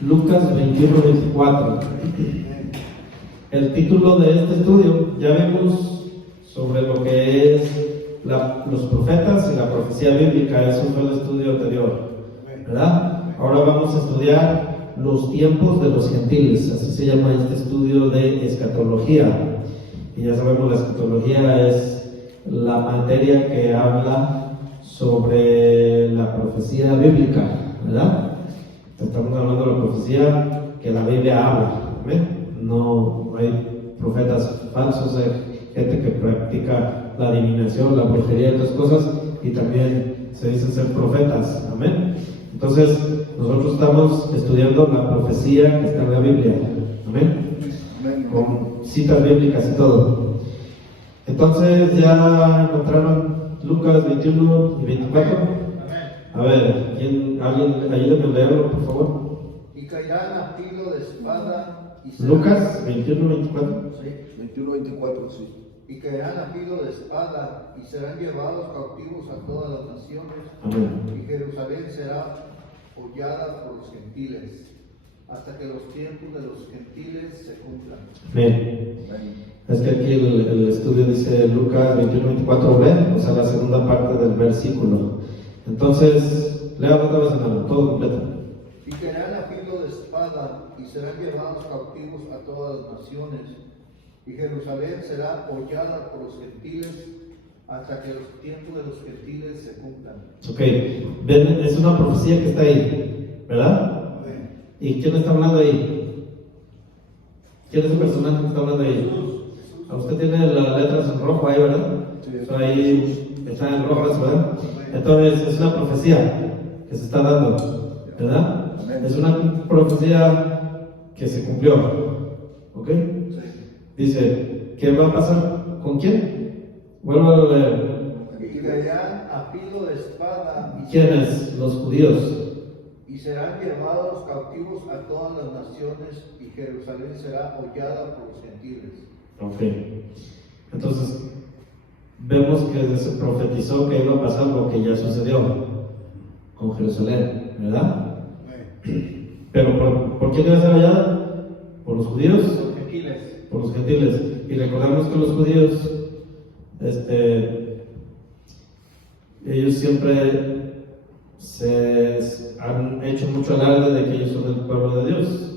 Lucas 21-24. El título de este estudio, ya vimos sobre lo que es los profetas y la profecía bíblica. Eso fue el estudio anterior, ¿verdad? Ahora vamos a estudiar los tiempos de los gentiles. Así se llama este estudio de escatología. Y ya sabemos, la escatología es la materia que habla sobre la profecía bíblica, ¿verdad? Estamos hablando de la profecía que la Biblia habla, ¿ven? No hay profetas falsos, hay gente que practica la adivinación, la brujería y otras cosas, y también se dicen ser profetas, amén. Entonces, nosotros estamos estudiando la profecía que está en la Biblia, amén, con citas bíblicas y todo. Entonces, ¿ya encontraron Lucas 21 y 24? A ver, alguien ayúdame a leerlo, por favor. Y caerán a filo de espada y serán... Lucas 21, 24. Sí. 21, 24, sí. Y caerán a filo de espada y serán llevados cautivos a todas las naciones. Amén. Y Jerusalén será hollada por los gentiles, hasta que los tiempos de los gentiles se cumplan. Bien. Es que aquí el estudio dice Lucas 21-24b, o sea, la segunda parte del versículo. Entonces, lea otra vez, hermano, todo completo. Y caerán a filo de espada y serán llevados cautivos a todas las naciones. Y Jerusalén será hollada por los gentiles, hasta que los tiempos de los gentiles se cumplan. Ok, ven, es una profecía que está ahí, ¿verdad? ¿Y quién está hablando ahí? ¿Quién es el personaje que está hablando ahí? A usted tiene las letras en rojo ahí, ¿verdad? Sí. So, ahí está en rojo, ¿verdad? Entonces es una profecía que se está dando, ¿verdad? Es una profecía que se cumplió, ¿ok? Dice, ¿qué va a pasar? ¿Con quién? Vuelvo a leer. Y caerán a filo de espada ¿Quiénes? Los judíos. y serán llevados cautivos a todas las naciones, y Jerusalén será hollada por los gentiles. Ok. Entonces, vemos que se profetizó que iba a pasar lo que ya sucedió con Jerusalén, ¿verdad? Pero ¿por quién iba a ser hollada? ¿Por los judíos? Los gentiles. Por los gentiles. Y recordamos que los judíos, ellos siempre se han hecho mucho alarde de que ellos son el pueblo de Dios,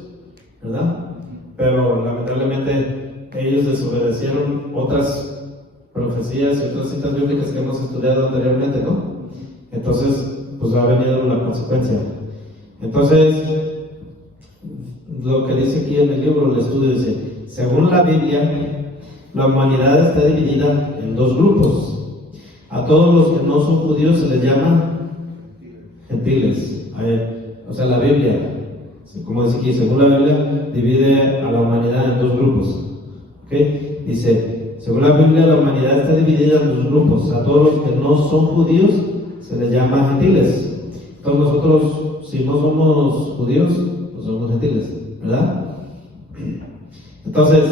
¿verdad? Pero lamentablemente ellos desobedecieron otras profecías y otras citas bíblicas que hemos estudiado anteriormente, ¿no? Entonces, pues ha venido la consecuencia. Entonces, lo que dice aquí en el libro, el estudio dice, según la Biblia, la humanidad está dividida en dos grupos. A todos los que no son judíos se les llama gentiles. O sea, la Biblia, como dice aquí, según la Biblia, divide a la humanidad en dos grupos. ¿Okay? Dice, según la Biblia, la humanidad está dividida en dos grupos. A todos los que no son judíos se les llama gentiles. Entonces nosotros, si no somos judíos, pues somos gentiles, ¿verdad? Entonces,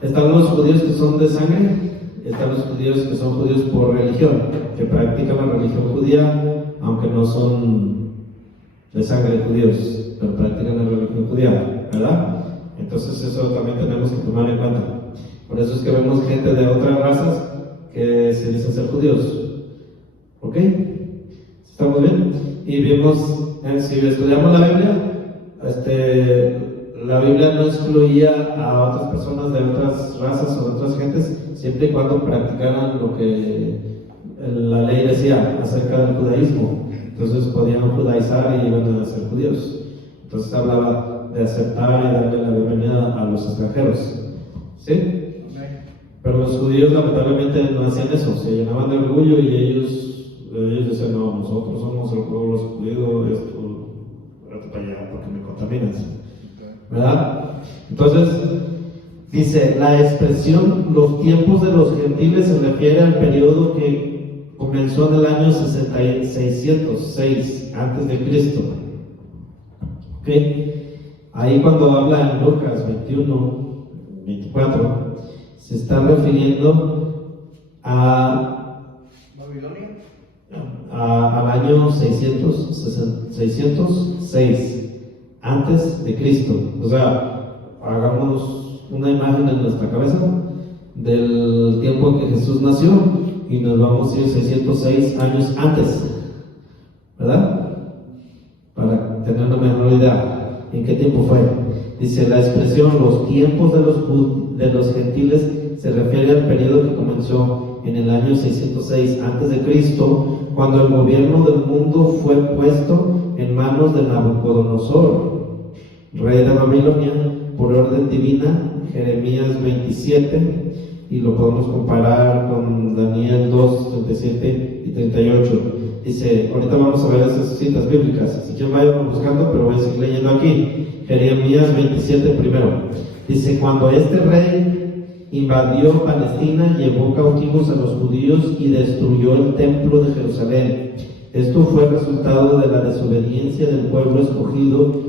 están los judíos que son de sangre, están los judíos que son judíos por religión, que practican la religión judía, aunque no son de sangre de judíos, pero practican la religión judía, ¿verdad? Entonces eso también tenemos que tomar en cuenta. Por eso es que vemos gente de otras razas que se dicen ser judíos. ¿Ok? ¿Estamos bien? Y vimos, si estudiamos la Biblia, la Biblia no excluía a otras personas de otras razas o de otras gentes, siempre y cuando practicaran lo que la ley decía acerca del judaísmo. Entonces podían judaizar y iban a ser judíos. Entonces hablaba de aceptar y darle la bienvenida a los extranjeros. ¿Sí? Pero los judíos lamentablemente no hacían eso, se llenaban de orgullo y ellos decían, no, nosotros somos el pueblo escogido, esto, vete para allá porque me contaminas, ¿verdad? Entonces, dice, la expresión los tiempos de los gentiles se refiere al periodo que comenzó en el año 606 antes de Cristo. ¿Ok? Ahí cuando habla en Lucas 21, 24, se está refiriendo al año 606 antes de Cristo. O sea, hagamos una imagen en nuestra cabeza del tiempo en que Jesús nació y nos vamos a ir 606 años antes, ¿verdad? Para tener una mejor idea en qué tiempo fue. Dice la expresión los tiempos de los gentiles se refiere al periodo que comenzó en el año 606 antes de Cristo, cuando el gobierno del mundo fue puesto en manos de Nabucodonosor, rey de Babilonia, por orden divina. Jeremías 27, y lo podemos comparar con Daniel 2, 37 y 38. Dice, ahorita vamos a ver esas citas bíblicas, si quieren vayan buscando, pero voy a seguir leyendo aquí. Jeremías 27 primero. Dice, cuando este rey invadió Palestina, llevó cautivos a los judíos y destruyó el templo de Jerusalén. Esto fue resultado de la desobediencia del pueblo escogido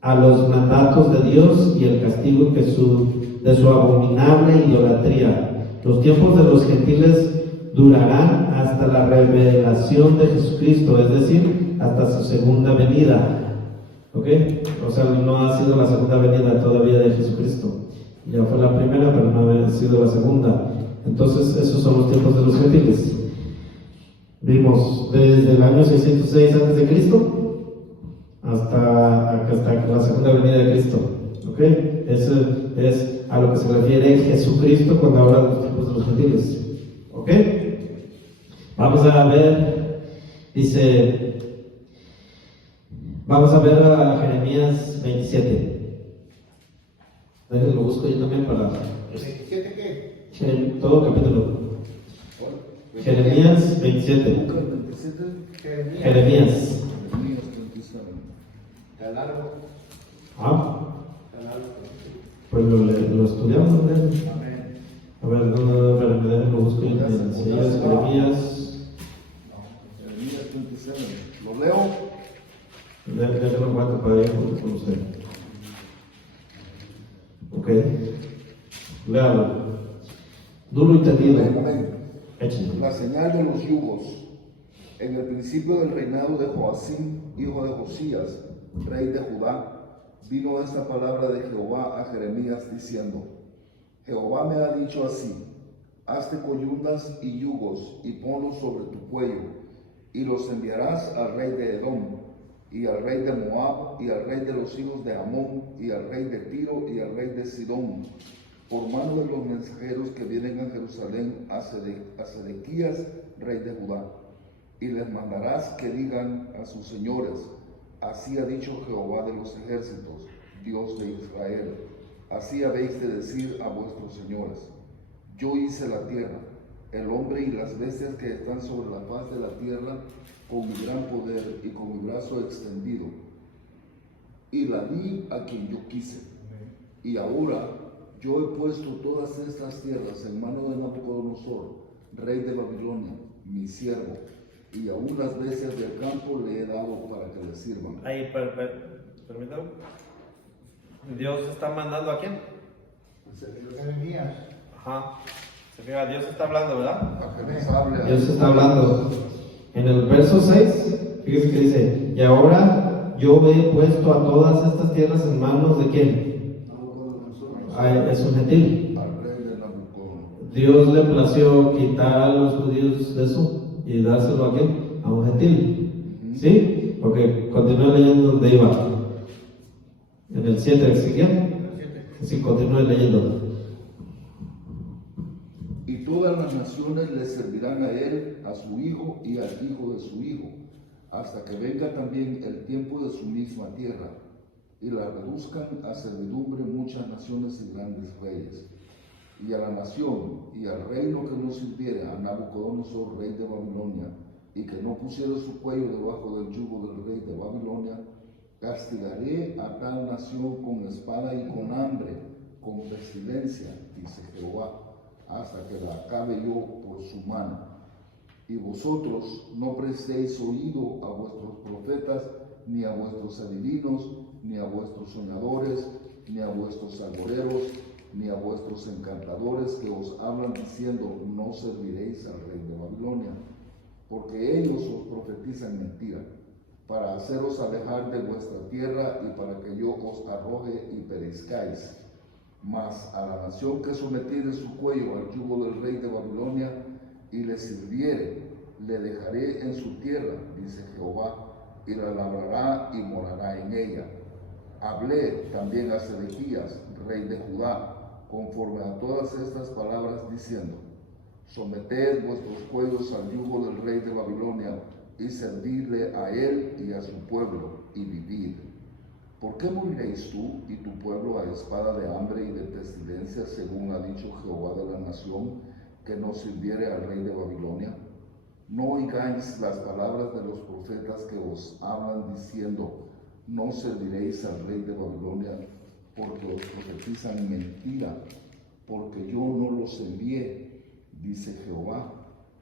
a los mandatos de Dios y el castigo de su abominable idolatría. Los tiempos de los gentiles durarán hasta la revelación de Jesucristo, es decir, hasta su segunda venida. ¿Ok? O sea, no ha sido la segunda venida todavía de Jesucristo. Ya fue la primera, pero no ha sido la segunda. Entonces, esos son los tiempos de los gentiles. Vimos desde el año 606 antes de Cristo hasta la segunda venida de Cristo. ¿Ok? Eso es a lo que se refiere Jesucristo cuando habla de los tiempos de los gentiles. ¿Ok? Vamos a ver, vamos a ver a Jeremías 27. Lo busco yo también para... ¿27 qué? Todo capítulo. Jeremías 27. Jeremías. Está largo. Pues lo estudiamos, ¿no? Amén. A ver, déjenme lo busco yo también. Jeremías. Jeremías 27. ¿Lo leo? Déjenlo cuento para ir con usted. Ok. Léalo. Duro y tendido. Amén. Échenlo. La señal de los yugos. En el principio del reinado de Joacim, hijo de Josías, rey de Judá, vino esta palabra de Jehová a Jeremías diciendo: Jehová me ha dicho así: hazte coyundas y yugos y ponlos sobre tu cuello, y los enviarás al rey de Edom, y al rey de Moab, y al rey de los hijos de Amón, y al rey de Tiro, y al rey de Sidón, por mano de los mensajeros que vienen a Jerusalén a Sedequías, rey de Judá. Y les mandarás que digan a sus señores: así ha dicho Jehová de los ejércitos, Dios de Israel. Así habéis de decir a vuestros señores: yo hice la tierra, el hombre y las bestias que están sobre la faz de la tierra, con mi gran poder y con mi brazo extendido, y la di a quien yo quise. Y ahora yo he puesto todas estas tierras en mano de Nabucodonosor, rey de Babilonia, mi siervo, y aún las bestias del campo le he dado para que le sirvan. Ahí, permítame. ¿Dios está mandando a quién? Jeremías. Ajá. Se fija, Dios está hablando, ¿verdad? A que les hable a Dios está hablando. En el verso 6, fíjese que dice: y ahora yo he puesto a todas estas tierras en manos de quién? Es un gentil. al rey de Nabucodonosor. Dios le plació quitar a los judíos de eso y dárselo a quién? A un gentil. ¿Sí? Ok, continúe leyendo donde iba. En el 7, ¿exigían? Sí, continúe leyendo. Y todas las naciones le servirán a él, a su hijo y al hijo de su hijo, hasta que venga también el tiempo de su misma tierra, y la reduzcan a servidumbre muchas naciones y grandes reyes. Y a la nación y al reino que no sirviere a Nabucodonosor, rey de Babilonia, y que no pusiera su cuello debajo del yugo del rey de Babilonia, castigaré a tal nación con espada y con hambre, con pestilencia, dice Jehová, hasta que la acabe yo por su mano. Y vosotros no prestéis oído a vuestros profetas, ni a vuestros adivinos, ni a vuestros soñadores, ni a vuestros agoreros, ni a vuestros encantadores que os hablan diciendo: no serviréis al rey de Babilonia, porque ellos os profetizan mentira. para haceros alejar de vuestra tierra y para que yo os arroje y perezcáis. Mas a la nación que sometiere su cuello al yugo del rey de Babilonia y le sirviere, le dejaré en su tierra, dice Jehová, y la labrará y morará en ella. Hablé también a Sedequías, rey de Judá, conforme a todas estas palabras, diciendo: someted vuestros cuellos al yugo del rey de Babilonia y servidle a él y a su pueblo, y vivid. ¿Por qué moriréis tú y tu pueblo a espada de hambre y de pestilencia, según ha dicho Jehová de la nación, que no sirviere al rey de Babilonia? No oigáis las palabras de los profetas que os hablan diciendo: no serviréis al rey de Babilonia, porque os profetizan mentira, porque yo no los envié, dice Jehová.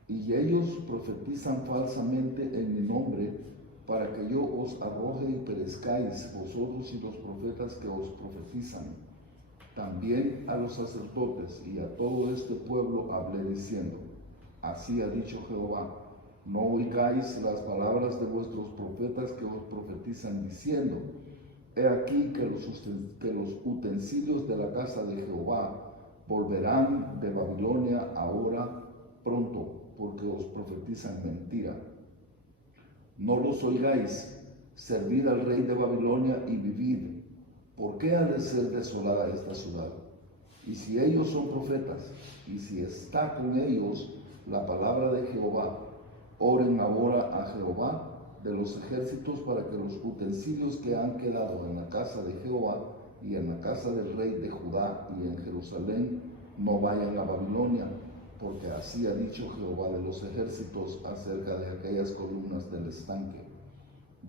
Y ellos profetizan falsamente en mi nombre, para que yo os arroje y perezcáis, vosotros y los profetas que os profetizan. También a los sacerdotes y a todo este pueblo hablé diciendo: así ha dicho Jehová, no oigáis las palabras de vuestros profetas que os profetizan diciendo: he aquí que los utensilios de la casa de Jehová volverán de Babilonia ahora pronto, porque os profetizan mentira. No los oigáis, servid al rey de Babilonia y vivid. ¿Por qué ha de ser desolada esta ciudad? Y si ellos son profetas, y si está con ellos la palabra de Jehová, oren ahora a Jehová de los ejércitos para que los utensilios que han quedado en la casa de Jehová y en la casa del rey de Judá y en Jerusalén no vayan a Babilonia, porque así ha dicho Jehová de los ejércitos acerca de aquellas columnas del estanque,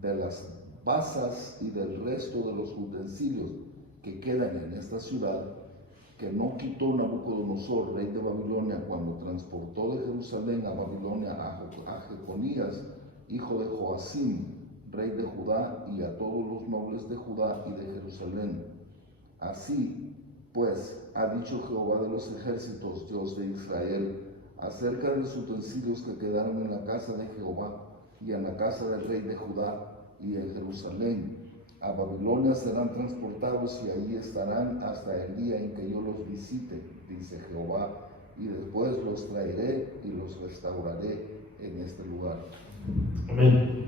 de las basas y del resto de los utensilios que quedan en esta ciudad, que no quitó Nabucodonosor, rey de Babilonia, cuando transportó de Jerusalén a Babilonia a Jeconías, hijo de Joacim, rey de Judá, y a todos los nobles de Judá y de Jerusalén. Así pues ha dicho Jehová de los ejércitos, Dios de Israel, acerca de los utensilios que quedaron en la casa de Jehová y en la casa del rey de Judá y en Jerusalén. A Babilonia serán transportados y allí estarán hasta el día en que yo los visite, dice Jehová, y después los traeré y los restauraré en este lugar. Amén.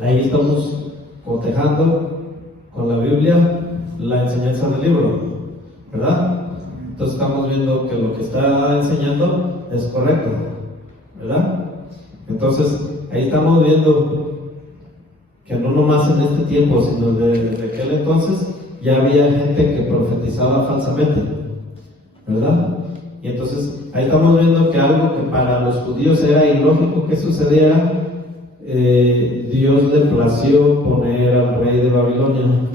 Ahí estamos cotejando con la Biblia la enseñanza del libro, ¿verdad? Entonces estamos viendo que lo que está enseñando es correcto, ¿verdad? Entonces ahí estamos viendo que no nomás en este tiempo, sino desde aquel entonces ya había gente que profetizaba falsamente, ¿verdad? Y entonces ahí estamos viendo que algo que para los judíos era ilógico que sucediera, Dios le plació poner al rey de Babilonia.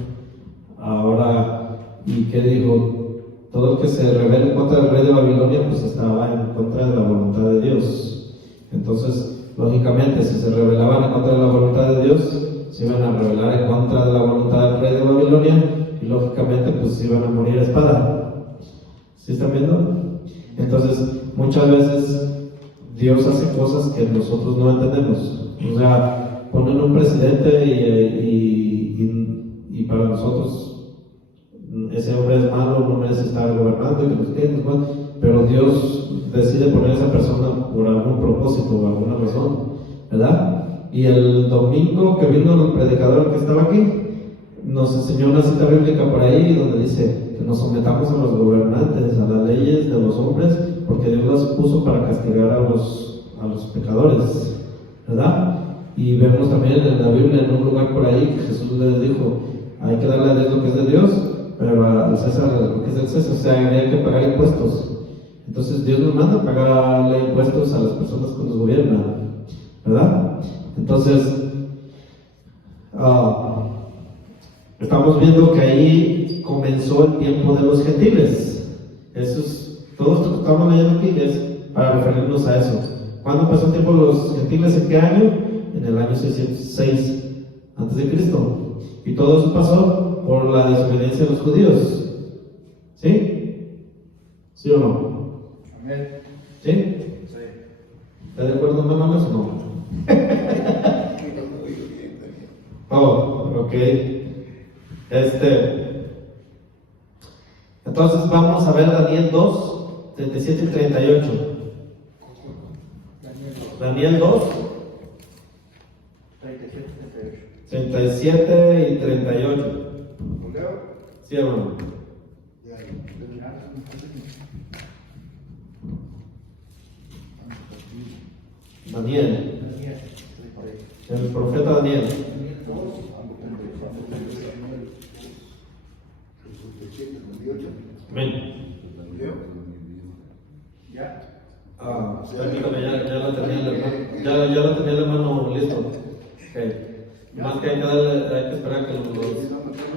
Ahora, ¿y qué dijo? Todo el que se rebele en contra del rey de Babilonia pues estaba en contra de la voluntad de Dios. Entonces, lógicamente, si se rebelaban en contra de la voluntad de Dios, se iban a rebelar en contra de la voluntad del rey de Babilonia y lógicamente pues se iban a morir a espada. ¿Sí están viendo? Entonces, muchas veces Dios hace cosas que nosotros no entendemos. O sea, ponen un presidente y para nosotros ese hombre es malo, no merece estar gobernando y que nos quede, pero Dios decide poner a esa persona por algún propósito o alguna razón, ¿verdad? Y el domingo que vino el predicador que estaba aquí, nos enseñó una cita bíblica por ahí donde dice que nos sometamos a los gobernantes, a las leyes de los hombres, porque Dios las puso para castigar a los pecadores, ¿verdad? Y vemos también en la Biblia, en un lugar por ahí, que Jesús les dijo: hay que darle a Dios lo que es de Dios, pero al César lo que es del César, o sea, hay que pagar impuestos. Entonces Dios nos manda a pagarle impuestos a las personas que nos gobiernan, ¿verdad? Entonces, estamos viendo que ahí comenzó el tiempo de los gentiles. Eso es, todo esto que estamos leyendo aquí es para referirnos a eso. ¿Cuándo empezó el tiempo de los gentiles? ¿En qué año? En el año 606 a.C. Y todo eso pasó por la desobediencia de los judíos. ¿Sí? ¿Sí o no? Amén. ¿Sí? Sí. ¿Estás de acuerdo, hermanos, o no? Ok. Entonces vamos a ver Daniel 2, 37 y 38. Daniel 2, 37, 38. 37 y 38. ¿Lo leo? Sí, hermano. Daniel, el profeta Daniel. Amén. ¿Ya? Permítame, ya lo tenía el hermano. Ya lo tenía el hermano listo. Okay. Más que hay que esperar que los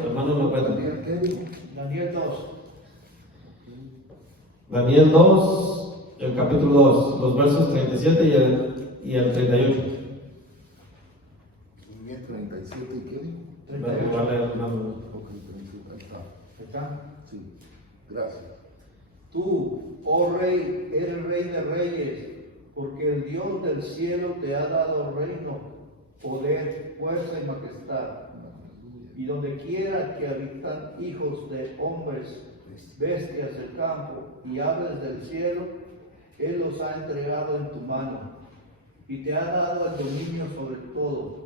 hermanos lo cuenten. Daniel 2. Daniel 2, el capítulo 2, los versos 37 y el 38. 37 y qué? Vale, hermano. Ok, 37, ahí está. ¿Está? Sí, gracias. Tú, oh rey, eres rey de reyes, porque el Dios del cielo te ha dado reino, poder, fuerza y majestad. Y donde quiera que habitan hijos de hombres, bestias del campo y aves del cielo, Él los ha entregado en tu mano y te ha dado el dominio sobre todo.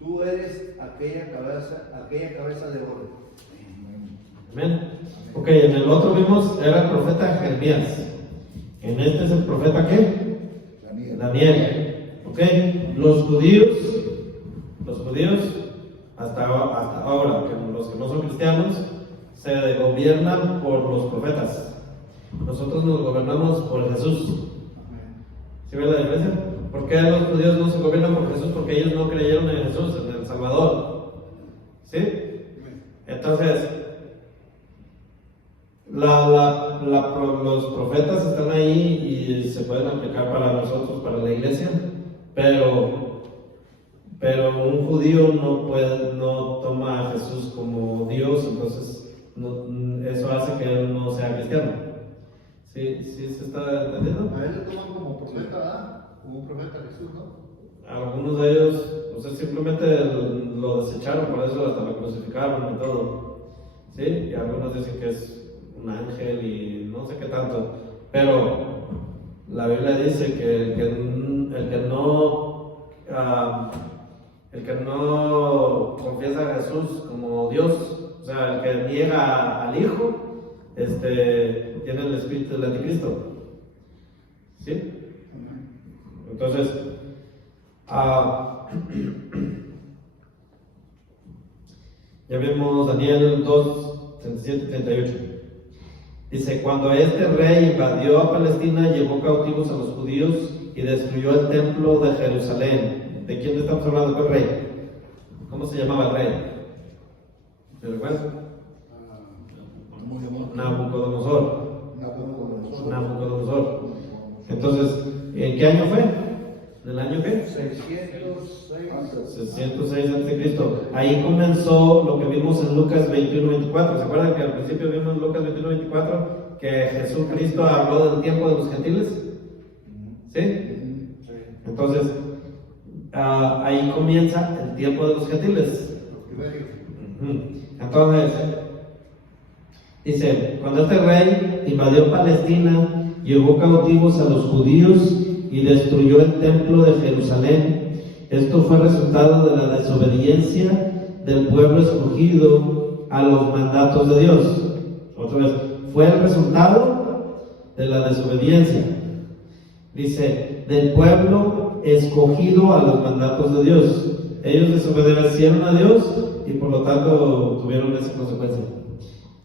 Tú eres aquella cabeza de oro. Amén. Ok, en el otro vimos, era el profeta Jeremías. En este es el profeta ¿qué? Daniel. Ok, los judíos, hasta ahora, que los que no son cristianos, se gobiernan por los profetas. Nosotros nos gobernamos por Jesús. ¿Sí ven la diferencia? ¿Por qué los judíos no se gobiernan por Jesús? Porque ellos no creyeron en Jesús, en el Salvador. ¿Sí? Entonces, los profetas están ahí y se pueden aplicar para nosotros, para la iglesia, pero un judío no toma a Jesús como Dios, entonces eso hace que él no sea cristiano. ¿Sí se está entendiendo? A él le toman como profeta, ¿verdad? Como un profeta Jesús, ¿no? Algunos de ellos, simplemente lo desecharon, por eso hasta lo crucificaron y todo. ¿Sí? Y algunos dicen que es un ángel y no sé qué tanto. Pero la Biblia dice que el que no confiesa a Jesús como Dios, o sea, el que niega al Hijo, tiene el espíritu del anticristo. ¿Sí? Entonces, ya vemos Daniel 2, 37 y 38. Dice, cuando este rey invadió a Palestina, llevó cautivos a los judíos y destruyó el templo de Jerusalén. ¿De quién estamos hablando? ¿Qué rey? ¿Cómo se llamaba el rey? ¿Se recuerdan? Nabucodonosor. Entonces, ¿en qué año fue? ¿En el año qué? 606 a.C. Ahí comenzó lo que vimos en Lucas 21-24. ¿Se acuerdan que al principio vimos en Lucas 21-24 que Jesucristo habló del tiempo de los gentiles? ¿Sí? Entonces, ahí comienza el tiempo de los gentiles. Entonces, dice, cuando este rey invadió Palestina, llevó cautivos a los judíos y destruyó el templo de Jerusalén. Esto fue resultado de la desobediencia del pueblo escogido a los mandatos de Dios. Otra vez, fue el resultado de la desobediencia. Dice, del pueblo escogido a los mandatos de Dios. Ellos desobedecieron a Dios y por lo tanto tuvieron esa consecuencia.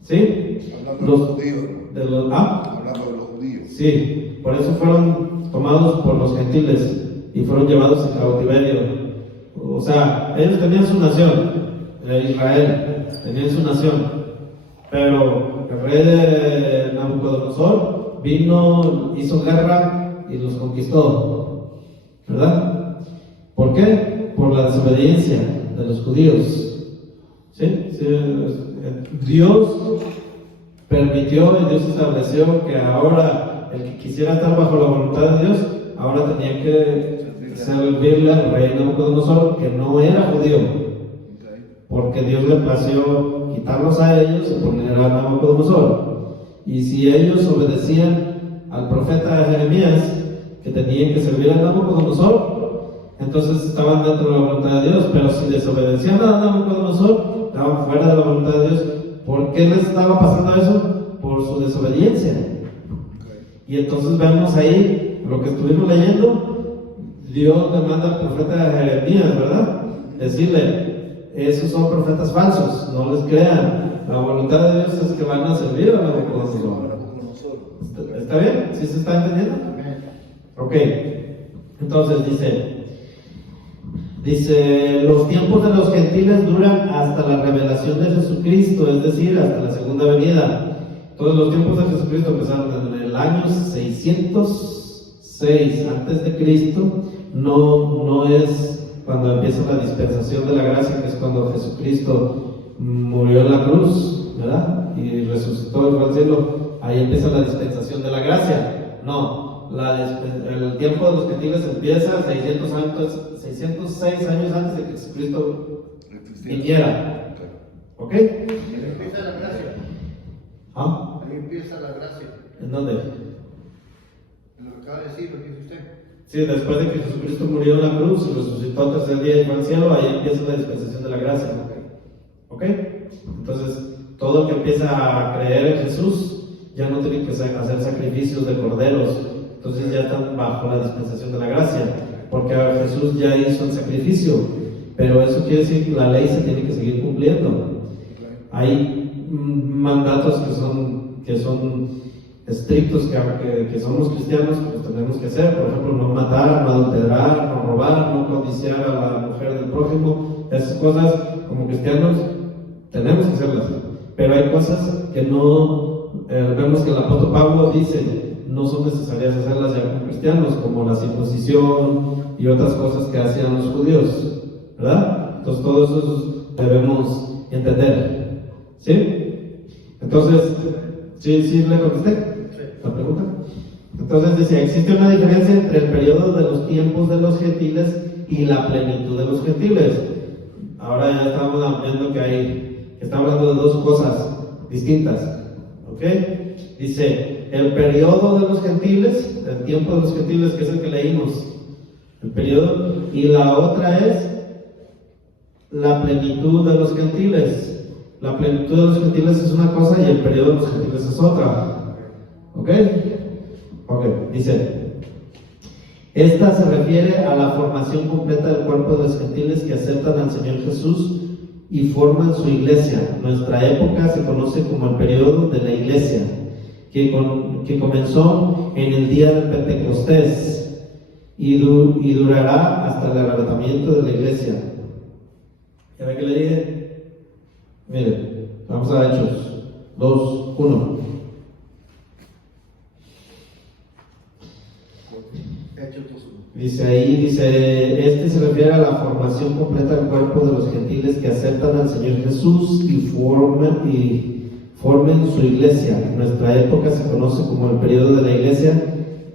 ¿Sí? Hablando de los judíos. Hablando de los judíos. Sí, por eso fueron tomados por los gentiles y fueron llevados en cautiverio. O sea, ellos tenían su nación, Israel, tenían su nación, pero el rey de Nabucodonosor vino, hizo guerra y los conquistó, ¿verdad? ¿Por qué? Por la desobediencia de los judíos. ¿Sí? Dios permitió y Dios estableció que ahora el que quisiera estar bajo la voluntad de Dios, ahora tenía que servirle al rey Nabucodonosor, que no era judío. porque Dios le plació quitarlos a ellos y poner a Nabucodonosor. Y si ellos obedecían al profeta Jeremías, que tenían que servir a Nabucodonosor, entonces estaban dentro de la voluntad de Dios. Pero si desobedecían a Nabucodonosor, estaban fuera de la voluntad de Dios. ¿Por qué les estaba pasando eso? Por su desobediencia. Y entonces vemos ahí lo que estuvimos leyendo. Dios le manda al profeta Jeremías, ¿verdad? Decirle, esos son profetas falsos, no les crean. La voluntad de Dios es que van a servir a Nabucodonosor. ¿Está bien? ¿Sí se está entendiendo? Ok. Entonces dice, los tiempos de los gentiles duran hasta la revelación de Jesucristo, es decir, hasta la segunda venida. Todos los tiempos de Jesucristo empezaron en el año 606 antes de Cristo. No es cuando empieza la dispensación de la gracia, que es cuando Jesucristo murió en la cruz, ¿verdad? Y resucitó y fue al cielo. Ahí empieza la dispensación de la gracia. No, el tiempo de los gentiles empieza 606 años antes de que Jesucristo viniera. ¿Ok? Ahí empieza la gracia. ¿Ah? Ahí empieza la gracia. ¿En dónde? En lo que acaba de decir, lo que dice usted. Sí, después de que Jesucristo murió en la cruz y resucitó al tercer día y fue al cielo, ahí empieza la dispensación de la gracia. ¿Ok? Entonces, todo el que empieza a creer en Jesús ya no tiene que hacer sacrificios de corderos. Entonces ya están bajo la dispensación de la gracia, porque Jesús ya hizo el sacrificio. Pero eso quiere decir que la ley se tiene que seguir cumpliendo. Hay mandatos que son estrictos, que somos cristianos, pues tenemos que hacer. Por ejemplo, no matar, no adulterar, no robar, no codiciar a la mujer del prójimo. Esas cosas, como cristianos, tenemos que hacerlas. Pero hay cosas que no, vemos que el apóstol Pablo dice, no son necesarias hacerlas ya como cristianos, como la circuncisión y otras cosas que hacían los judíos, ¿verdad? Entonces, todo eso debemos entender. ¿Sí? Entonces, ¿sí le contesté la pregunta? Entonces dice, existe una diferencia entre el periodo de los tiempos de los gentiles y la plenitud de los gentiles. Ahora ya estamos viendo que está hablando de dos cosas distintas. ¿Ok? Dice, el periodo de los gentiles, el tiempo de los gentiles, que es el que leímos, el periodo, y la otra es la plenitud de los gentiles. La plenitud de los gentiles es una cosa y el periodo de los gentiles es otra. ¿Ok? Ok, dice, esta se refiere a la formación completa del cuerpo de los gentiles que aceptan al Señor Jesús y forman su iglesia. Nuestra época se conoce como el periodo de la iglesia, que comenzó en el día de Pentecostés y durará hasta el arrebatamiento de la iglesia. ¿Ya ve que le dije? Miren, vamos a Hechos 2:1. Dice, este se refiere a la formación completa del cuerpo de los gentiles que aceptan al Señor Jesús y formen su iglesia. Nuestra época se conoce como el periodo de la iglesia.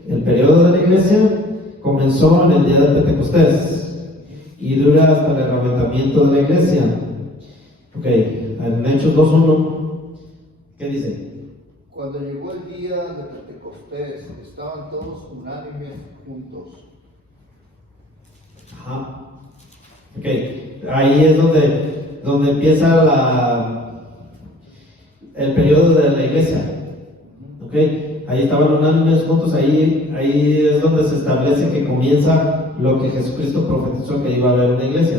El periodo de la iglesia comenzó en el día de Pentecostés y dura hasta el arrebatamiento de la iglesia. Ok, en Hechos 2:1, ¿qué dice? Cuando llegó el día de Pentecostés, estaban todos unánimes juntos. Ajá. Ok, ahí es donde empieza el periodo de la iglesia. Ok, ahí estaban unánimes juntos, ahí es donde se establece que comienza lo que Jesucristo profetizó que iba a haber una iglesia.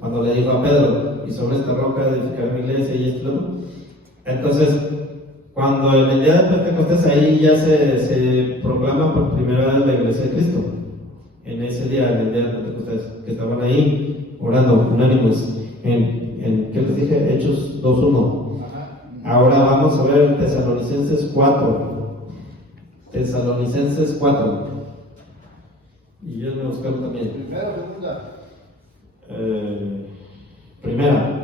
Cuando le dijo a Pedro, y sobre esta roca edificaré mi iglesia y esto. Entonces, cuando en el día de Pentecostés ahí ya se proclama por primera vez la iglesia de Cristo. En ese día, en el día de Pentecostés, que estaban ahí orando unánimes en ¿qué les dije? Hechos 2:1. Ahora vamos a ver Tesalonicenses 4. Tesalonicenses 4. Y yo me buscarlo también. ¿Primera o segunda? Primera.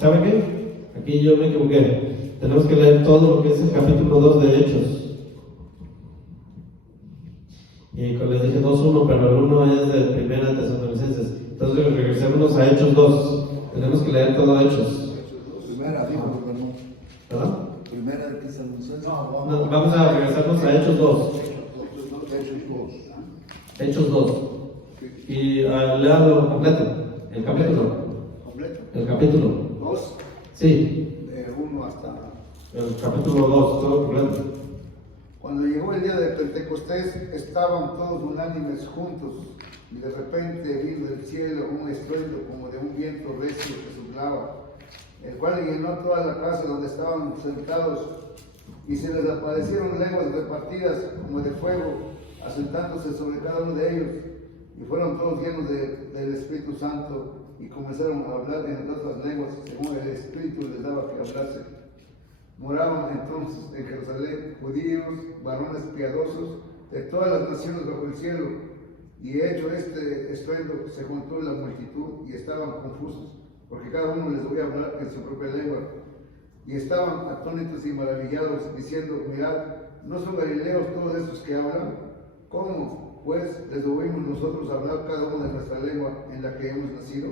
¿Saben qué? Aquí yo me equivoqué. Tenemos que leer todo lo que es el capítulo 2 de Hechos. Y cuando les dije 2:1, 2:1, pero el 1 es de Primera Tesalonicenses. Entonces regresémonos a Hechos 2. Tenemos que leer todo Hechos. Primera, dijo, perdón. ¿Verdad? Primera de Tesalonicenses. No, vamos a regresarnos a Hechos 2. Hechos 2. Y léalo completo. El capítulo. completo. El capítulo. 2, Sí. de 1 hasta... El capítulo 2, todo completo. Cuando llegó el día de Pentecostés, estaban todos unánimes juntos, y de repente vino del cielo un estruendo como de un viento recio que soplaba, el cual llenó toda la casa donde estaban sentados, y se les aparecieron lenguas repartidas como de fuego, asentándose sobre cada uno de ellos, y fueron todos llenos del Espíritu Santo, y comenzaron a hablar en otras lenguas, según el Espíritu les daba que hablase. Moraban entonces en Jerusalén judíos, varones piadosos de todas las naciones bajo el cielo, y hecho este estruendo se juntó la multitud y estaban confusos, porque cada uno les oía hablar en su propia lengua, y estaban atónitos y maravillados, diciendo: mirad, ¿no son galileos todos estos que hablan? ¿Cómo, pues, les oímos nosotros hablar cada uno de nuestra lengua en la que hemos nacido?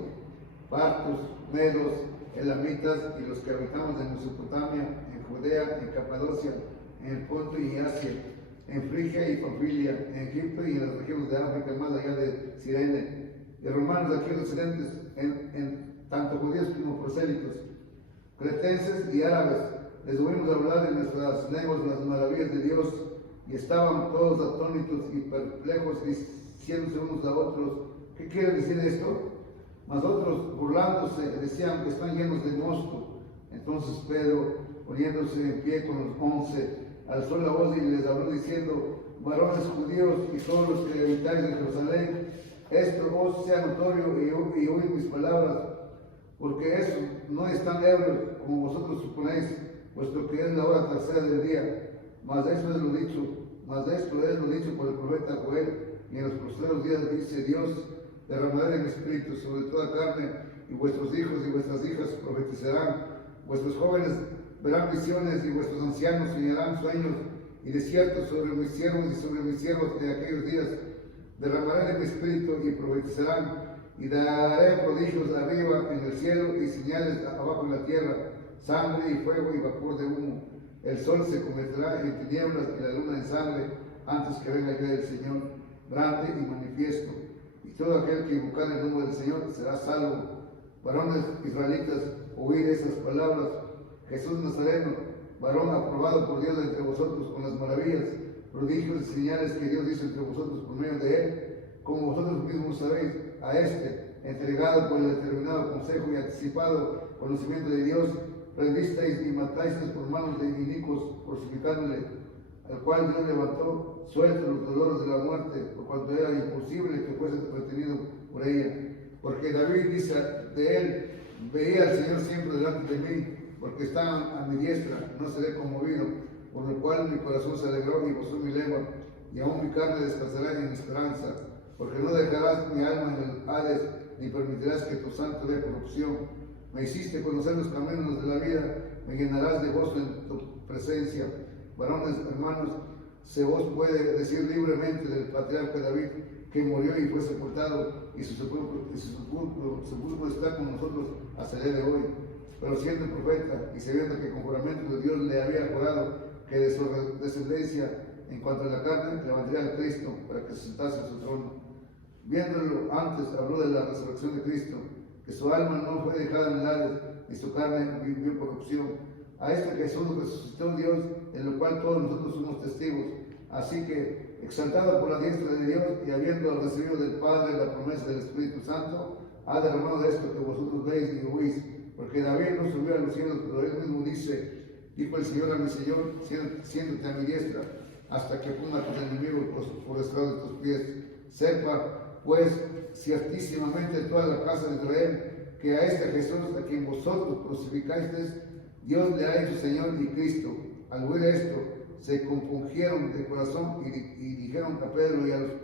Partos, medos, elamitas y los que habitamos en Mesopotamia, en Judea, en Capadocia, en el Ponto y Asia, en Frigia y Panfilia, en Egipto y en las regiones de África, más allá de Cirene, y romanos aquí residentes, en tanto judíos como prosélitos, cretenses y árabes, les oímos hablar en nuestras lenguas las maravillas de Dios, y estaban todos atónitos y perplejos, diciéndose unos a otros: ¿qué quiere decir esto? Mas otros, burlándose, decían que están llenos de mosto. Entonces Pedro, poniéndose en pie con los 11, alzó la voz y les habló diciendo: varones judíos y todos los que habitáis en Jerusalén, esto os sea notorio y oíd mis palabras, porque eso no es tan ebrio como vosotros suponéis, puesto que es la hora tercera del día. Mas esto es lo dicho por el profeta Joel, y en los postreros días dice Dios: derramaré de mi espíritu sobre toda carne, y vuestros hijos y vuestras hijas profetizarán, vuestros jóvenes verán visiones, y vuestros ancianos soñarán sueños, y desiertos sobre mis siervos y sobre mis siervos de aquellos días. Derramaré de mi espíritu y profetizarán, y daré prodigios arriba en el cielo y señales abajo en la tierra, sangre y fuego y vapor de humo. El sol se convertirá en tinieblas y la luna en sangre antes que venga el día del Señor, grande y manifiesto. Y todo aquel que invocar el nombre del Señor será salvo. Varones israelitas, oíd esas palabras. Jesús Nazareno, varón aprobado por Dios entre vosotros con las maravillas, prodigios y señales que Dios hizo entre vosotros por medio de él, como vosotros mismos sabéis, a este, entregado por el determinado consejo y anticipado conocimiento de Dios, prendisteis y matáis por manos de inicuos, crucificándole, al cual Dios levantó, suelto los dolores de la muerte, por cuanto era imposible que fuese retenido por ella. Porque David dice de él: veía al Señor siempre delante de mí, porque está a mi diestra, no seré conmovido, por lo cual mi corazón se alegró y gozó mi lengua, y aún mi carne descansará en esperanza, porque no dejarás mi alma en el Hades, ni permitirás que tu santo dé corrupción. Me hiciste conocer los caminos de la vida, me llenarás de gozo en tu presencia. Varones, hermanos, se os puede decir libremente del patriarca David, que murió y fue sepultado, y su sepulcro está con nosotros hasta el día de hoy. Pero siendo profeta, y sabiendo que con juramento de Dios le había jurado que de su descendencia, en cuanto a la carne, levantaría a Cristo para que se sentase en su trono. Viéndolo antes, habló de la resurrección de Cristo, que su alma no fue dejada en el Hades, ni su carne vivió corrupción. A este Jesús resucitó Dios, en lo cual todos nosotros somos testigos. Así que, exaltado por la diestra de Dios, y habiendo recibido del Padre la promesa del Espíritu Santo, ha derramado esto que vosotros veis y oís. Porque David no subió a los cielos, pero él mismo dice: dijo el Señor a mi Señor, siéntate a mi diestra, hasta que ponga a tus enemigos por estrado de tus pies. Sepa, pues, ciertísimamente toda la casa de Israel, que a este Jesús, a quien vosotros crucificasteis, Dios le ha hecho Señor y Cristo. Al oír esto, se compungieron de corazón y dijeron a Pedro y a los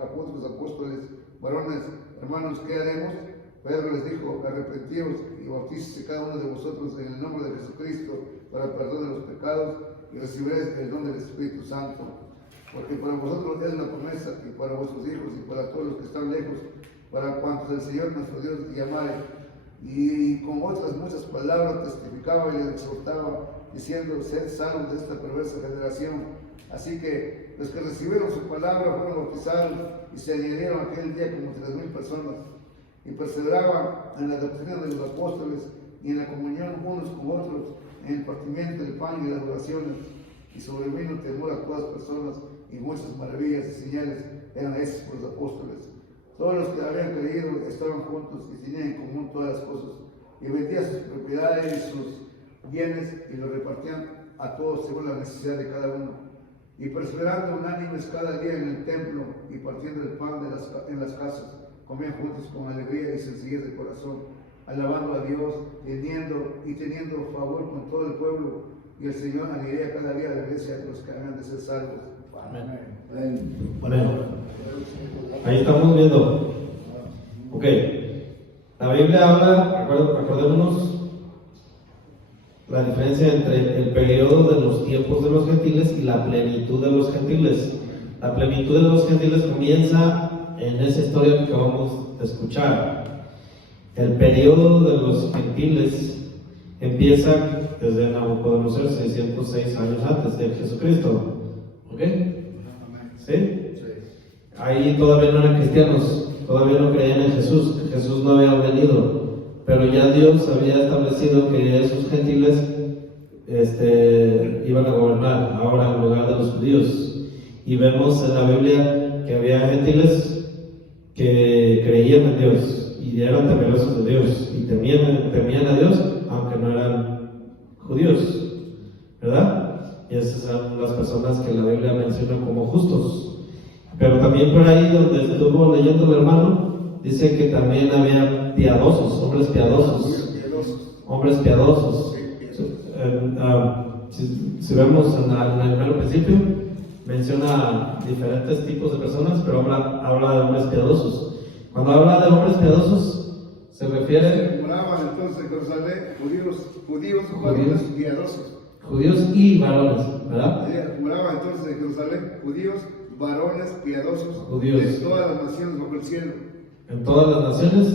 apóstoles: varones, hermanos, ¿qué haremos? Pedro les dijo: arrepentíos y bautícese cada uno de vosotros en el nombre de Jesucristo para el perdón de los pecados, y recibiréis el don del Espíritu Santo. porque para vosotros es la promesa, y para vuestros hijos, y para todos los que están lejos, para cuantos el Señor nuestro Dios llamare. Y con otras muchas palabras testificaba y les exhortaba, diciendo: sed salvos de esta perversa generación. Así que los que recibieron su palabra fueron bautizados y se añadieron aquel día como 3,000 personas, y perseveraban en la doctrina de los apóstoles y en la comunión unos con otros, en el partimiento del pan y de las oraciones. Y sobrevino temor a todas personas, y muchas maravillas y señales eran hechas por los apóstoles. Todos los que habían creído estaban juntos y tenían en común todas las cosas, y vendían sus propiedades y sus bienes y los repartían a todos según la necesidad de cada uno. Y perseverando unánimes cada día en el templo y partiendo el pan en las casas, comían juntos con alegría y sencillez de corazón, alabando a Dios, teniendo favor con todo el pueblo. Y el Señor añadía cada día a la iglesia a los que habían de ser salvos. Amén. Bueno, ahí estamos viendo. Ok, la Biblia habla, acordémonos, la diferencia entre el periodo de los tiempos de los gentiles y la plenitud de los gentiles. La plenitud de los gentiles comienza en esa historia que acabamos de escuchar. El periodo de los gentiles empieza desde Nabucodonosor 606 años antes de Jesucristo. ¿Ok? ¿Sí? Ahí todavía no eran cristianos, todavía no creían en Jesús. Jesús no había venido. Pero ya Dios había establecido que esos gentiles iban a gobernar ahora en lugar de los judíos. Y vemos en la Biblia que había gentiles que creían en Dios y eran temerosos de Dios y temían a Dios aunque no eran judíos, ¿verdad? Y esas son las personas que la Biblia menciona como justos. Pero también por ahí donde estuvo leyendo el hermano, dice que también había piadosos, hombres piadosos. Hombres piadosos. Si vemos en el primer principio, menciona diferentes tipos de personas, pero habla de hombres piadosos. Cuando habla de hombres piadosos, se refiere... Moraban entonces en Jerusalén judíos varones piadosos. Judíos y varones, ¿verdad? Moraban entonces en Jerusalén judíos, varones piadosos, Judíos. de todas las naciones bajo el cielo. En todas las naciones.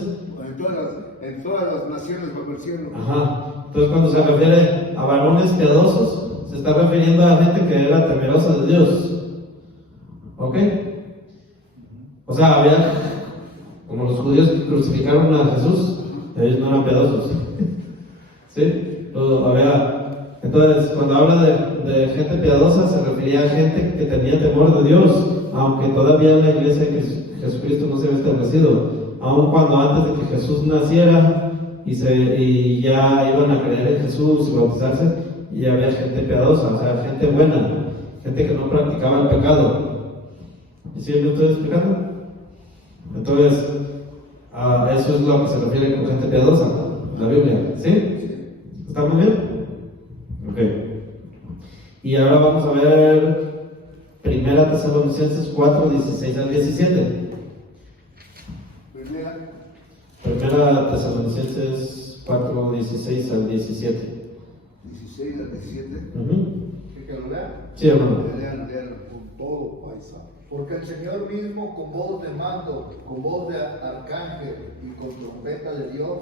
En todas las naciones bajo el cielo. Ajá. Entonces cuando se refiere a varones piadosos, se está refiriendo a gente que era temerosa de Dios. ¿Ok? O sea, había, como los judíos que crucificaron a Jesús, ellos no eran piadosos. ¿Sí? Entonces, cuando habla de gente piadosa, se refería a gente que tenía temor de Dios, aunque todavía en la iglesia de Jesucristo no se había establecido. Aun cuando antes de que Jesús naciera y ya iban a creer en Jesús y bautizarse, ya había gente piadosa, o sea, gente buena, gente que no practicaba el pecado. ¿Y si me estoy explicando? Entonces, eso es lo que se refiere con gente piadosa, la Biblia. ¿Sí? ¿Estamos bien? Ok. Y ahora vamos a ver 1 Tesalonicenses 4, 16 al 17. Primera Tesalonicenses 4, 16 al 17. 16 al 17. ¿Que lo lea? Sí, hermano. Lean. Con todo, paisa. Porque el Señor mismo, con voz de mando, con voz de arcángel y con trompeta de Dios,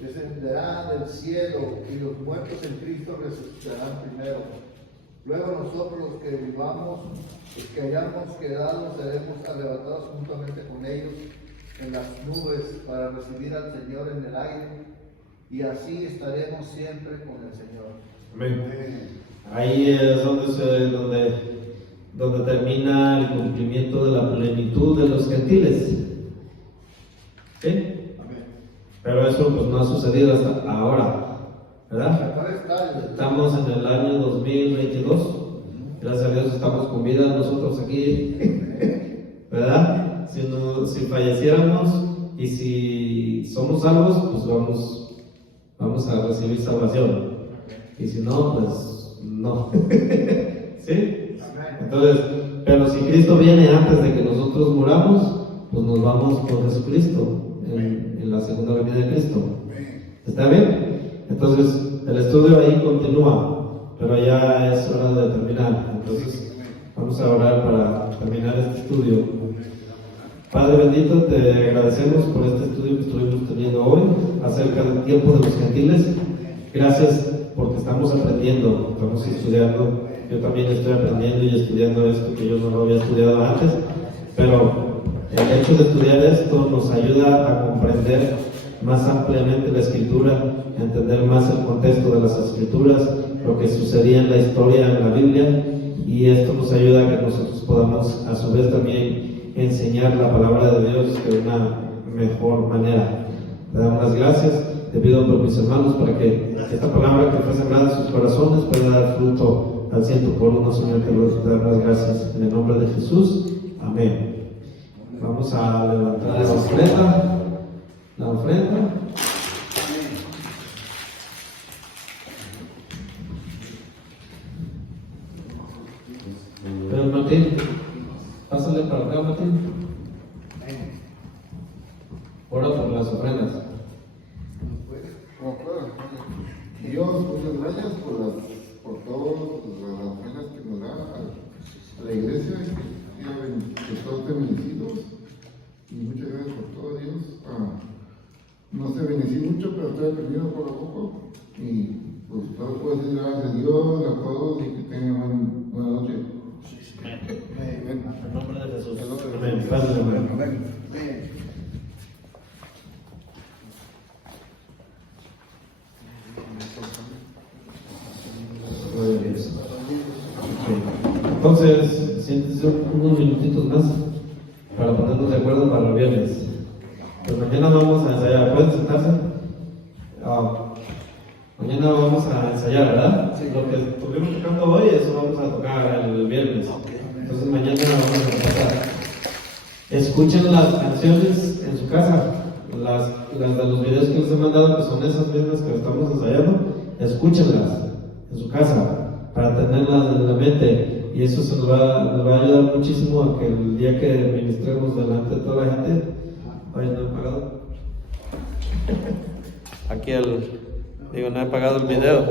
descenderá del cielo, y los muertos en Cristo resucitarán primero. Luego nosotros, los que vivamos, los que hayamos quedado, seremos arrebatados juntamente con ellos en las nubes para recibir al Señor en el aire, y así estaremos siempre con el Señor. Amén. Ahí es donde termina el cumplimiento de la plenitud de los gentiles. ¿Sí? Amén. Pero eso pues no ha sucedido hasta ahora, ¿verdad? Estamos en el año 2022. Gracias a Dios estamos con vida nosotros aquí, ¿verdad? Si falleciéramos y si somos salvos, pues vamos a recibir salvación. Y si no, pues no. ¿Sí? Entonces, pero si Cristo viene antes de que nosotros muramos, pues nos vamos con Jesucristo en la segunda venida de Cristo. ¿Está bien? Entonces, el estudio ahí continúa, pero ya es hora de terminar. Entonces, Vamos a orar para terminar este estudio. Padre bendito, te agradecemos por este estudio que estuvimos teniendo hoy acerca del tiempo de los gentiles. Gracias porque estamos aprendiendo, estamos estudiando. Yo también estoy aprendiendo y estudiando esto que yo no lo había estudiado antes, pero el hecho de estudiar esto nos ayuda a comprender más ampliamente la Escritura, a entender más el contexto de las Escrituras, lo que sucedía en la historia en la Biblia, y esto nos ayuda a que nosotros podamos a su vez también enseñar la palabra de Dios de una mejor manera. Te damos las gracias, te pido por mis hermanos para que esta palabra que fue sembrada en sus corazones pueda dar fruto al 100%, Señor, te damos las gracias. En el nombre de Jesús, amén. Vamos a levantar la ofrenda. La ofrenda. Pero Martín, pásale para acá, Martín. Ora por las ofrendas. Dios, muchas gracias por todas las ofrendas que nos da a la iglesia, que todos estén bendecidos. Y muchas gracias por todo, Dios. No sé, benecí mucho, pero estoy aprendiendo poco a poco. Y pues todo puedo decir gracias a Dios, a todos, y que tengan buena noche. En el nombre de Jesús. Amén. Padre, amén. Entonces, siéntese unos minutitos más para ponernos de acuerdo para el viernes. Pues mañana vamos a ensayar. ¿Pueden sentarse? Mañana vamos a ensayar, ¿verdad? Sí. Lo que estuvimos tocando hoy, eso vamos a tocar el viernes. Entonces mañana vamos a pasar. Escuchen las canciones en su casa. Las de los videos que les he mandado, que son esas mismas que estamos ensayando, escúchenlas en su casa para tenerlas en la mente. Y eso nos va a ayudar muchísimo a que el día que ministremos delante de toda la gente, ay, no he pagado. Aquí no he pagado el video.